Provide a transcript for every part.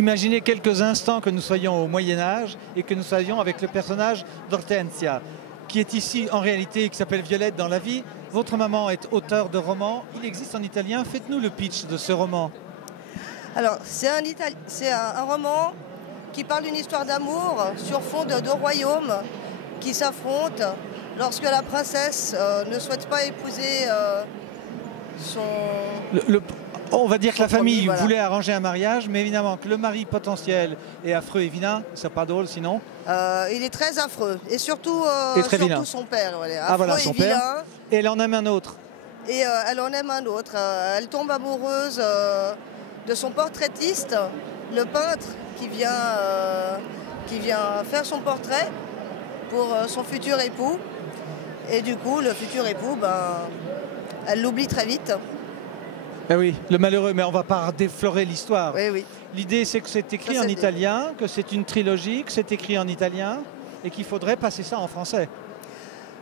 Imaginez quelques instants que nous soyons au Moyen-Âge et que nous soyons avec le personnage d'Hortensia, qui est ici en réalité, qui s'appelle Violette dans la vie. Votre maman est auteure de romans, il existe en italien. Faites-nous le pitch de ce roman. Alors, c'est un roman qui parle d'une histoire d'amour sur fond de deux royaumes qui s'affrontent lorsque la princesse ne souhaite pas épouser son... On va dire que la famille voilà. voulait arranger un mariage, mais évidemment que le mari potentiel est affreux et vilain, c'est pas drôle sinon. Il est très affreux, et surtout, son père. Voilà. Ah voilà, affreux son et vilain. père. Et elle en aime un autre. Et elle en aime un autre. Elle tombe amoureuse de son portraitiste, le peintre qui vient faire son portrait pour son futur époux. Et du coup, le futur époux, elle l'oublie très vite. Eh oui, le malheureux, mais on ne va pas déflorer l'histoire. Oui, oui. L'idée, c'est que c'est écrit en italien, que c'est une trilogie, que c'est écrit en italien, et qu'il faudrait passer ça en français.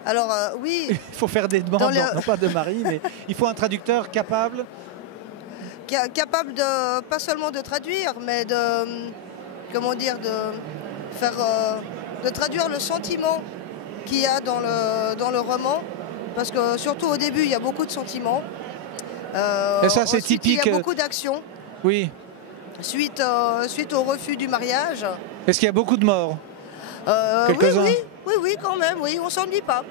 Alors, oui. Il faut faire des demandes, non pas de Marie, mais il faut un traducteur capable. Capable de, pas seulement de traduire, mais de, comment dire, de traduire le sentiment qu'il y a dans le roman. Parce que surtout au début, il y a beaucoup de sentiments. Et ça, c'est typique. Il y a beaucoup d'actions. Oui. Suite au refus du mariage. Est-ce qu'il y a beaucoup de morts? Quelques-uns. Oui, quand même, oui, on s'ennuie pas.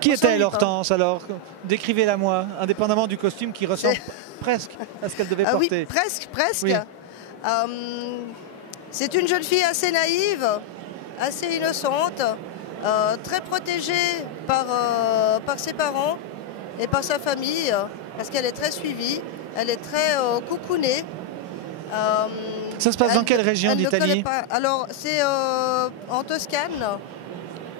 Qui était Hortense alors? Décrivez-la moi, indépendamment du costume qui ressemble presque à ce qu'elle devait porter. Oui, presque. Oui. C'est une jeune fille assez naïve, assez innocente, très protégée par ses parents et par sa famille, parce qu'elle est très suivie, elle est très coucounée. Ça se passe dans quelle région d'Italie? Alors, c'est en Toscane.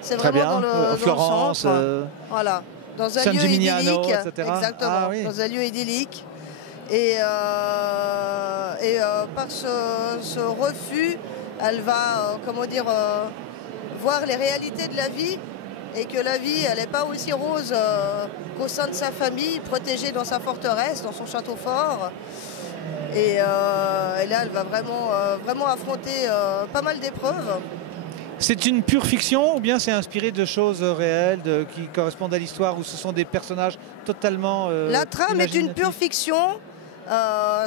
C'est très vraiment bien. dans Florence, le centre. Voilà, dans un lieu idyllique. Etc. Exactement, ah, oui. dans un lieu idyllique. Et par ce refus, elle va, voir les réalités de la vie, et que la vie, elle n'est pas aussi rose qu'au sein de sa famille, protégée dans sa forteresse, dans son château fort. Et là, elle va vraiment affronter pas mal d'épreuves. C'est une pure fiction ou bien c'est inspiré de choses réelles qui correspondent à l'histoire, ou ce sont des personnages totalement La trame est une pure fiction.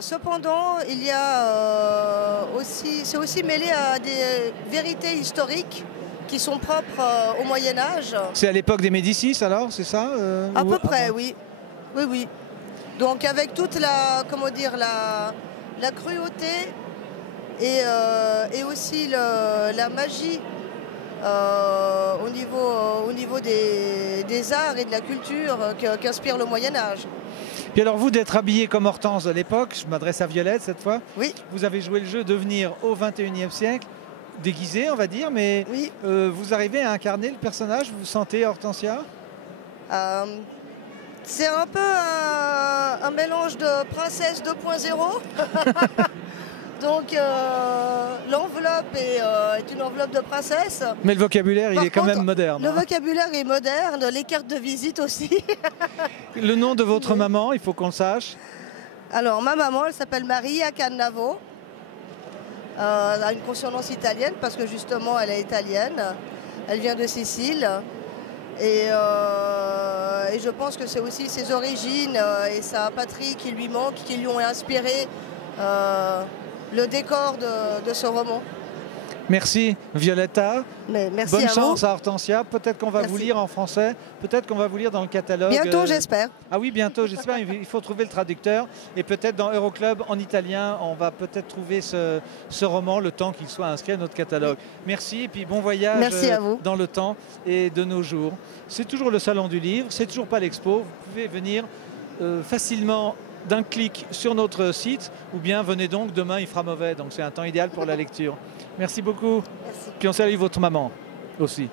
Cependant, il y a c'est aussi mêlé à des vérités historiques qui sont propres au Moyen-Âge. C'est à l'époque des Médicis alors, c'est ça À peu près, oui. Oui. Donc avec toute la cruauté et aussi la magie au niveau des arts et de la culture qu'inspire le Moyen-Âge. Puis alors vous, d'être habillé comme Hortense à l'époque, je m'adresse à Violette cette fois, oui. Vous avez joué le jeu de venir au XXIe siècle, déguisé on va dire, mais oui. Vous arrivez à incarner le personnage, vous vous sentez Hortensia? C'est un peu un mélange de princesse 2.0. Donc l'enveloppe est une enveloppe de princesse. Mais le vocabulaire, il est quand même moderne. Le vocabulaire est moderne, les cartes de visite aussi. Le nom de votre maman, il faut qu'on le sache. Alors ma maman, elle s'appelle Maria Cannavo. Elle a une consonance italienne parce que justement elle est italienne. Elle vient de Sicile. Et je pense que c'est aussi ses origines et sa patrie qui lui manquent, qui lui ont inspiré le décor de ce roman. Merci Violetta. Merci Bonne à chance vous. à Hortensia. Peut-être qu'on va vous lire en français, peut-être qu'on va vous lire dans le catalogue. Bientôt, j'espère. Ah oui, bientôt, j'espère. Il faut trouver le traducteur. Et peut-être dans Euroclub en italien, on va peut-être trouver ce roman le temps qu'il soit inscrit à notre catalogue. Merci et puis bon voyage à vous. dans le temps et de nos jours. C'est toujours le salon du livre, c'est toujours pas l'expo. Vous pouvez venir facilement d'un clic sur notre site, ou bien venez donc, demain il fera mauvais, donc c'est un temps idéal pour la lecture. Merci beaucoup. Merci. Puis on salue votre maman aussi.